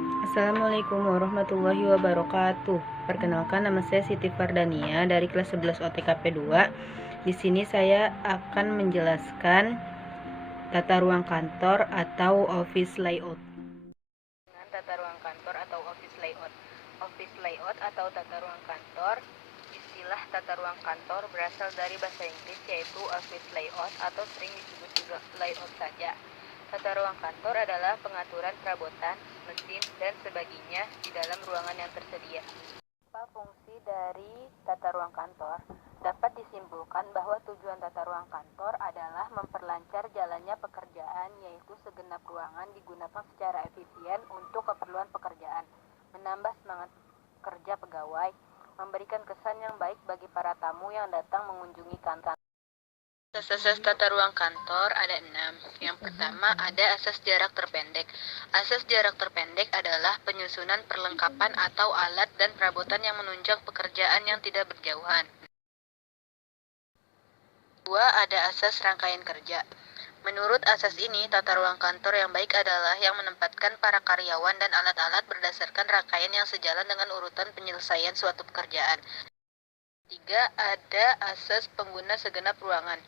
Assalamualaikum warahmatullahi wabarakatuh. Perkenalkan, nama saya Siti Fardania dari kelas 11 OTKP 2. Di sini saya akan menjelaskan tata ruang kantor atau office layout. Dengan tata ruang kantor atau office layout. Office layout atau tata ruang kantor, istilah tata ruang kantor berasal dari bahasa Inggris yaitu office layout atau sering disebut juga layout saja. Tata ruang kantor adalah pengaturan perabotan, mesin, dan sebagainya di dalam ruangan yang tersedia. Apa fungsi dari tata ruang kantor? Dapat disimpulkan bahwa tujuan tata ruang kantor adalah memperlancar jalannya pekerjaan, yaitu segenap ruangan digunakan secara efisien untuk keperluan pekerjaan, menambah semangat kerja pegawai, memberikan kesan yang baik bagi para tamu yang datang mengunjungi kantor. Asas tata ruang kantor ada 6. Yang pertama ada asas jarak terpendek. Asas jarak terpendek adalah penyusunan perlengkapan atau alat dan perabotan yang menunjang pekerjaan yang tidak berjauhan. 2. Ada asas rangkaian kerja. Menurut asas ini, tata ruang kantor yang baik adalah yang menempatkan para karyawan dan alat-alat berdasarkan rangkaian yang sejalan dengan urutan penyelesaian suatu pekerjaan. 3. Ada asas pengguna segenap ruangan.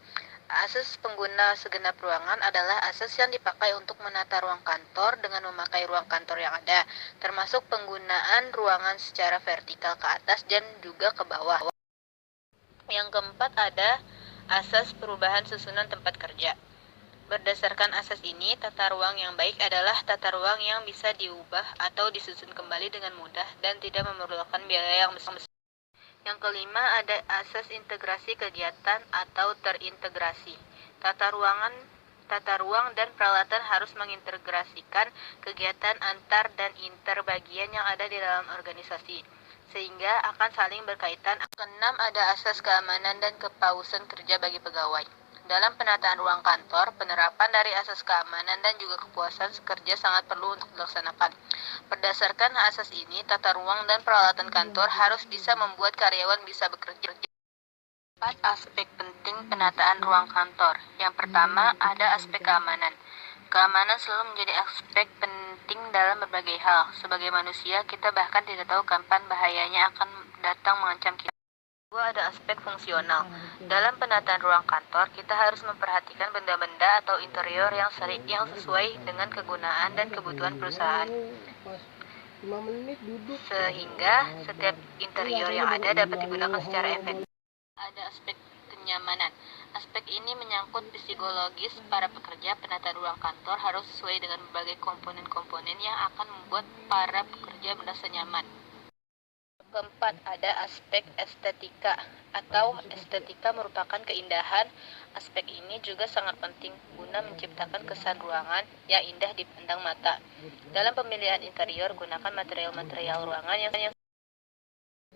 Asas pengguna segenap ruangan adalah asas yang dipakai untuk menata ruang kantor dengan memakai ruang kantor yang ada, termasuk penggunaan ruangan secara vertikal ke atas dan juga ke bawah. Yang keempat ada asas perubahan susunan tempat kerja. Berdasarkan asas ini, tata ruang yang baik adalah tata ruang yang bisa diubah atau disusun kembali dengan mudah dan tidak memerlukan biaya yang besar. Yang kelima ada asas integrasi kegiatan atau terintegrasi. Tata ruang dan peralatan harus mengintegrasikan kegiatan antar dan inter bagian yang ada di dalam organisasi, sehingga akan saling berkaitan. Keenam ada asas keamanan dan kepausan kerja bagi pegawai. Dalam penataan ruang kantor, penerapan dari asas keamanan dan juga kepuasan kerja sangat perlu untuk dilaksanakan. Berdasarkan asas ini, tata ruang dan peralatan kantor harus bisa membuat karyawan bisa bekerja. 4 aspek penting penataan ruang kantor. Yang pertama, ada aspek keamanan. Keamanan selalu menjadi aspek penting dalam berbagai hal. Sebagai manusia, kita bahkan tidak tahu kapan bahayanya akan datang mengancam kita. 2. Ada aspek fungsional. Dalam penataan ruang kantor, kita harus memperhatikan benda-benda atau interior yang sesuai dengan kegunaan dan kebutuhan perusahaan, sehingga setiap interior yang ada dapat digunakan secara efektif. Ada aspek kenyamanan. Aspek ini menyangkut psikologis para pekerja. Penataan ruang kantor harus sesuai dengan berbagai komponen-komponen yang akan membuat para pekerja merasa nyaman. Keempat, ada aspek estetika atau estetika merupakan keindahan. Aspek ini juga sangat penting guna menciptakan kesan ruangan yang indah dipandang mata. Dalam pemilihan interior, gunakan material-material ruangan yang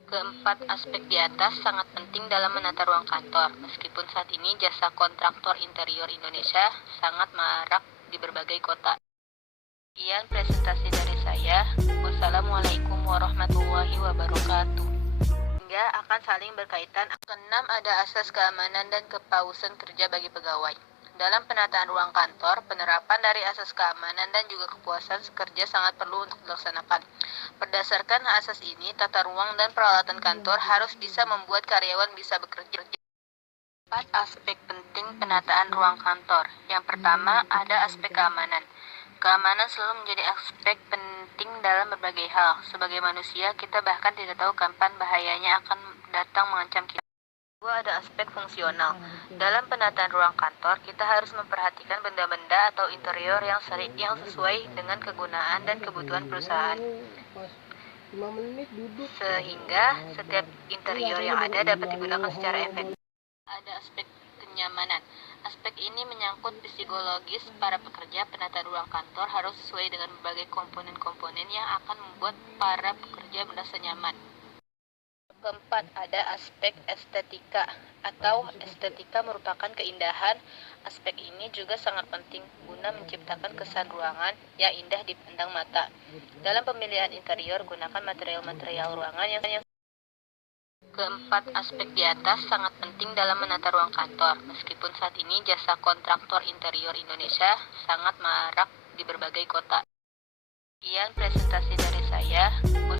Keempat aspek di atas sangat penting dalam menata ruang kantor. Meskipun saat ini jasa kontraktor interior Indonesia sangat marak di berbagai kota. Sekian presentasi dari saya. Wassalamualaikum warahmatullahi wabarakatuh. Hingga akan saling berkaitan. Keenam ada asas keamanan dan kepausan kerja bagi pegawai. Dalam penataan ruang kantor, penerapan dari asas keamanan dan juga kepuasan kerja sangat perlu untuk dilaksanakan. Berdasarkan asas ini, tata ruang dan peralatan kantor harus bisa membuat karyawan bisa bekerja. 4 aspek penting penataan ruang kantor. Yang pertama, ada aspek keamanan. Keamanan selalu menjadi aspek penting dalam berbagai hal. Sebagai manusia, kita bahkan tidak tahu kapan bahayanya akan datang mengancam kita. 2. Ada aspek fungsional. Dalam penataan ruang kantor, kita harus memperhatikan benda-benda atau interior yang sesuai dengan kegunaan dan kebutuhan perusahaan, sehingga setiap interior yang ada dapat digunakan secara efektif. Ada aspek kenyamanan. Aspek ini menyangkut psikologis para pekerja. Penataan ruang kantor harus sesuai dengan berbagai komponen-komponen yang akan membuat para pekerja merasa nyaman. Keempat, ada aspek estetika atau estetika merupakan keindahan. Aspek ini juga sangat penting guna menciptakan kesan ruangan yang indah dipandang mata. Dalam pemilihan interior, gunakan material-material ruangan yang Keempat aspek di atas sangat penting dalam menata ruang kantor. Meskipun saat ini jasa kontraktor interior Indonesia sangat marak di berbagai kota. Sekian presentasi dari saya.